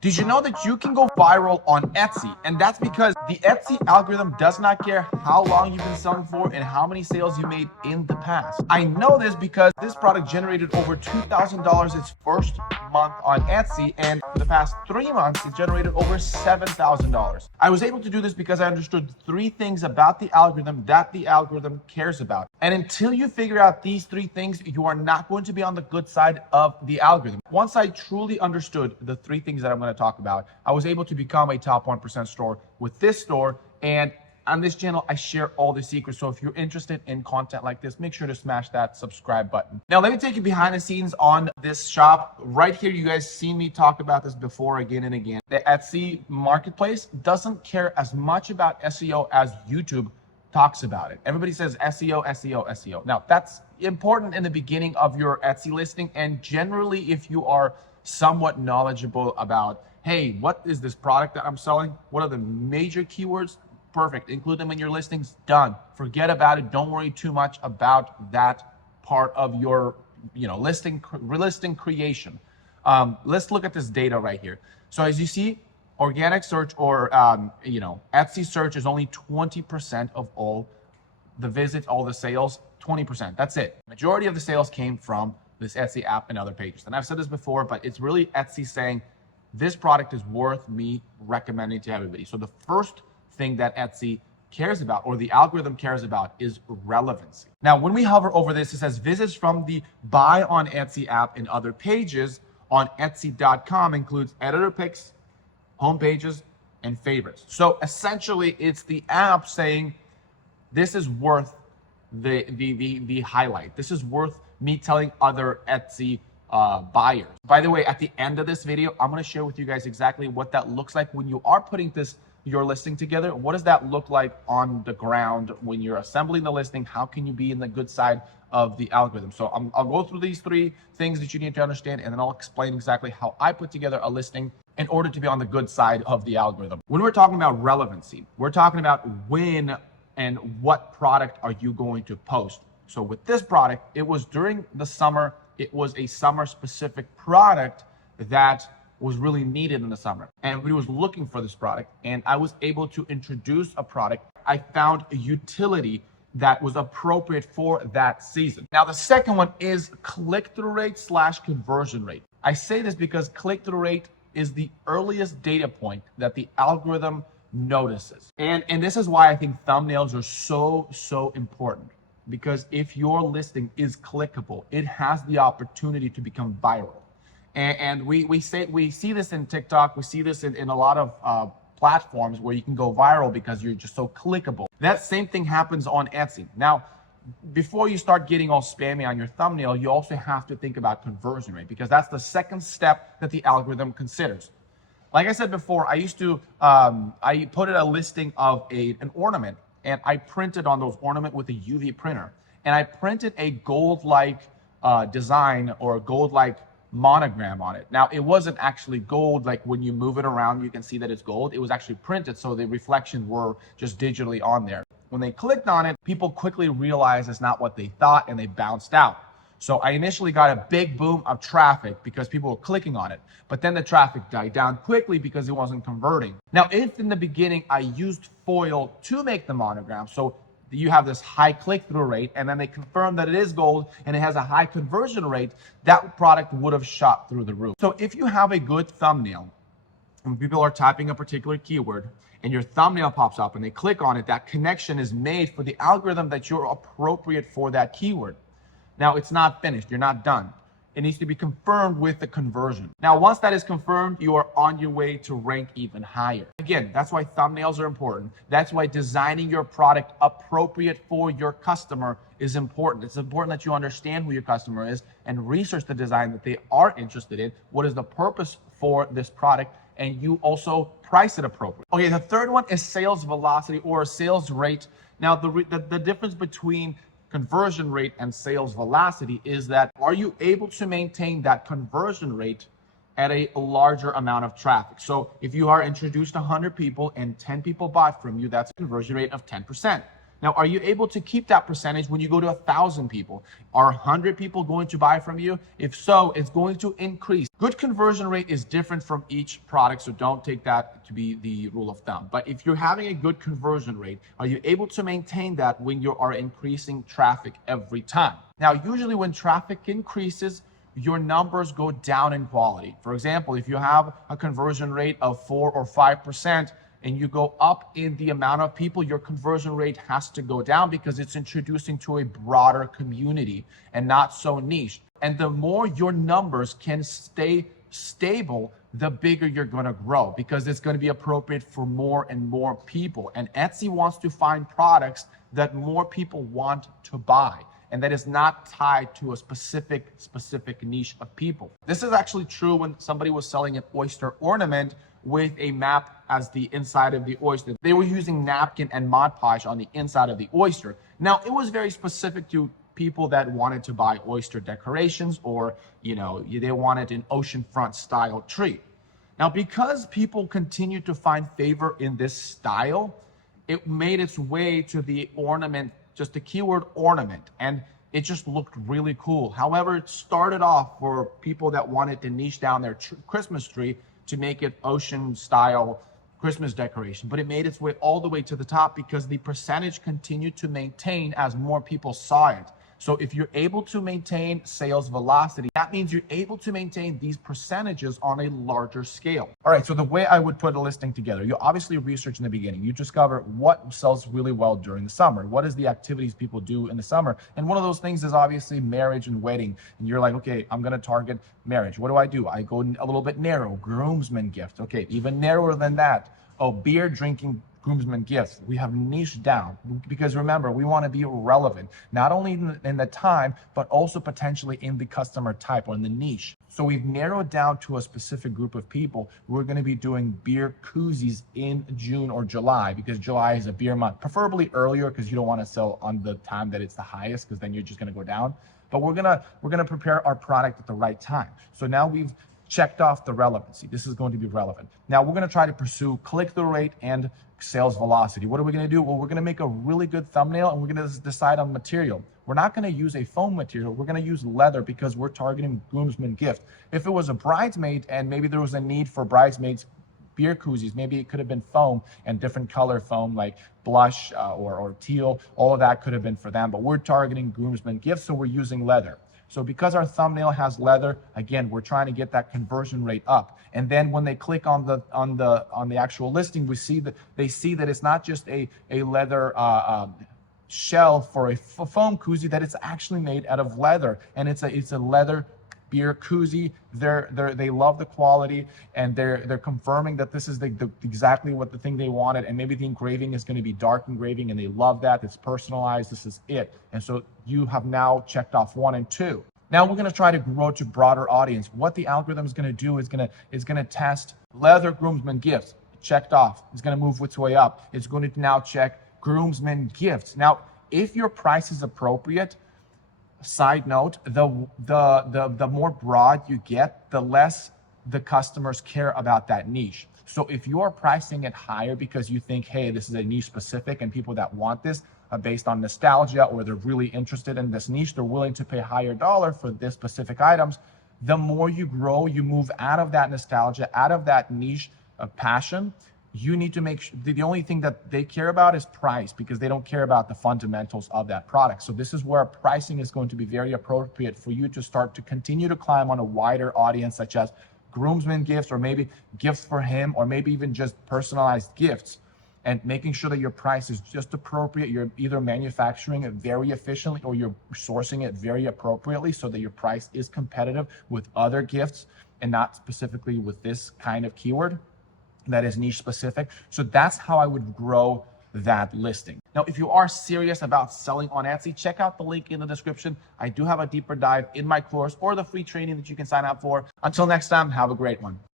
Did you know that you can go viral on Etsy? And that's because the Etsy algorithm does not care how long you've been selling for and how many sales you made in the past. I know this because this product generated over $2,000 its first month on Etsy, and for the past 3 months, it generated over $7,000. I was able to do this because I understood 3 things about the algorithm that the algorithm cares about. And until you figure out these 3 things, you are not going to be on the good side of the algorithm. Once I truly understood the 3 things that I'm going to talk about, I was able to become a top 1% store with this store. And on this channel, I share all the secrets. So if you're interested in content like this, make sure to smash that subscribe button. Now, let me take you behind the scenes on this shop. Right here, you guys seen me talk about this before again and again. The Etsy marketplace doesn't care as much about SEO as YouTube talks about it. Everybody says SEO, SEO, SEO. Now, that's important in the beginning of your Etsy listing. And generally, if you are somewhat knowledgeable about, hey, what is this product that I'm selling? What are the major keywords? Perfect. Include them in your listings. Done. Forget about it. Don't worry too much about that part of your, listing creation. Let's look at this data right here. So as you see, organic search or Etsy search is only 20% of all the visits, all the sales. 20%. That's it. Majority of the sales came from this Etsy app and other pages. And I've said this before, but it's really Etsy saying this product is worth me recommending to everybody. So the first thing that Etsy cares about, or the algorithm cares about, is relevancy. Now, when we hover over this, it says visits from the Buy on Etsy app and other pages on Etsy.com includes editor picks, home pages, and favorites. So essentially, it's the app saying this is worth the highlight. This is worth me telling other Etsy buyers. By the way, at the end of this video, I'm going to share with you guys exactly what that looks like when you are putting your listing together. What does that look like on the ground when you're assembling the listing? How can you be in the good side of the algorithm? So I'll go through these 3 things that you need to understand, and then I'll explain exactly how I put together a listing in order to be on the good side of the algorithm. When we're talking about relevancy, we're talking about when and what product are you going to post. So with this product, it was during the summer. It was a summer specific product that was really needed in the summer. And everybody was looking for this product. And I was able to introduce a product. I found a utility that was appropriate for that season. Now, the second one is click-through rate / conversion rate. I say this because click-through rate is the earliest data point that the algorithm notices. And this is why I think thumbnails are so important. Because if your listing is clickable, it has the opportunity to become viral. And we see this in TikTok. We see this in a lot of platforms where you can go viral because you're just so clickable. That same thing happens on Etsy. Now, before you start getting all spammy on your thumbnail, you also have to think about conversion rate, because that's the second step that the algorithm considers. Like I said before, I used to, I put in a listing of an ornament, and I printed on those ornament with a UV printer. And I printed a gold-like design or a gold-like monogram on it. Now, it wasn't actually gold. Like when you move it around, you can see that it's gold. It was actually printed, so the reflections were just digitally on there. When they clicked on it, people quickly realized it's not what they thought, and they bounced out. So I initially got a big boom of traffic because people were clicking on it, but then the traffic died down quickly because it wasn't converting. Now, if in the beginning I used foil to make the monogram, so you have this high click-through rate, and then they confirm that it is gold and it has a high conversion rate, that product would have shot through the roof. So if you have a good thumbnail and people are typing a particular keyword and your thumbnail pops up and they click on it, that connection is made for the algorithm that you're appropriate for that keyword. Now, it's not finished. You're not done. It needs to be confirmed with the conversion. Now, once that is confirmed, you are on your way to rank even higher. Again, that's why thumbnails are important. That's why designing your product appropriate for your customer is important. It's important that you understand who your customer is and research the design that they are interested in. What is the purpose for this product? And you also price it appropriately. Okay, the third one is sales velocity or sales rate. Now, the difference between conversion rate and sales velocity is that, are you able to maintain that conversion rate at a larger amount of traffic? So if you are introduced to 100 people and 10 people bought from you, that's a conversion rate of 10%. Now, are you able to keep that percentage when you go to 1,000 people? Are 100 people going to buy from you? If so, it's going to increase. Good conversion rate is different from each product, so don't take that to be the rule of thumb. But if you're having a good conversion rate, are you able to maintain that when you are increasing traffic every time? Now, usually when traffic increases, your numbers go down in quality. For example, if you have a conversion rate of 4 or 5%, and you go up in the amount of people, your conversion rate has to go down because it's introducing to a broader community and not so niche. And the more your numbers can stay stable, the bigger you're going to grow because it's going to be appropriate for more and more people. And Etsy wants to find products that more people want to buy, and that is not tied to a specific niche of people. This is actually true when somebody was selling an oyster ornament with a map as the inside of the oyster. They were using napkin and Mod Podge on the inside of the oyster. Now, it was very specific to people that wanted to buy oyster decorations, or, they wanted an oceanfront style tree. Now, because people continue to find favor in this style, it made its way to the ornament, just the keyword ornament, and it just looked really cool. However, it started off for people that wanted to niche down their Christmas tree to make it ocean style Christmas decoration, but it made its way all the way to the top because the percentage continued to maintain as more people saw it. So if you're able to maintain sales velocity, that means you're able to maintain these percentages on a larger scale. All right, so the way I would put a listing together, you obviously research in the beginning. You discover what sells really well during the summer. What is the activities people do in the summer? And one of those things is obviously marriage and wedding. And you're like, okay, I'm gonna target marriage. What do? I go a little bit narrow, groomsmen gift. Okay, even narrower than that. Oh, beer drinking groomsmen gifts. We have niched down because remember, we want to be relevant, not only in the time, but also potentially in the customer type or in the niche. So we've narrowed down to a specific group of people. We're going to be doing beer koozies in June or July because July is a beer month, preferably earlier because you don't want to sell on the time that it's the highest because then you're just going to go down. But we're gonna prepare our product at the right time. So now we've checked off the relevancy. This is going to be relevant. Now we're going to try to pursue click-through rate and sales velocity. What are we going to do? Well, we're going to make a really good thumbnail and we're going to decide on material. We're not going to use a foam material. We're going to use leather because we're targeting groomsmen gift. If it was a bridesmaid and maybe there was a need for bridesmaids beer koozies, maybe it could have been foam and different color foam like blush or teal. All of that could have been for them, but we're targeting groomsmen gifts, so we're using leather. So because our thumbnail has leather, again, we're trying to get that conversion rate up. And then when they click on the actual listing, they see that it's not just a leather shell for a foam koozie, that it's actually made out of leather, and it's a leather beer koozie. They love the quality, and they're confirming that this is exactly what the thing they wanted, and maybe the engraving is going to be dark engraving and they love that. It's personalized. This is it. And so you have now checked off 1 and 2. Now we're going to try to grow to broader audience. What the algorithm is going to do is going to test leather groomsmen gifts. Checked off. It's going to move its way up. It's going to now check groomsmen gifts. Now, if your price is appropriate, side note, the more broad you get, the less the customers care about that niche. So if you're pricing it higher because you think, hey, this is a niche specific and people that want this based on nostalgia, or they're really interested in this niche, they're willing to pay higher dollar for this specific items, the more you grow, you move out of that nostalgia, out of that niche of passion. You need to make sure the only thing that they care about is price, because they don't care about the fundamentals of that product. So this is where pricing is going to be very appropriate for you to start to continue to climb on a wider audience, such as groomsmen gifts, or maybe gifts for him, or maybe even just personalized gifts, and making sure that your price is just appropriate. You're either manufacturing it very efficiently or you're sourcing it very appropriately so that your price is competitive with other gifts and not specifically with this kind of keyword that is niche specific. So that's how I would grow that listing. Now, if you are serious about selling on Etsy, check out the link in the description. I do have a deeper dive in my course or the free training that you can sign up for. Until next time, have a great one.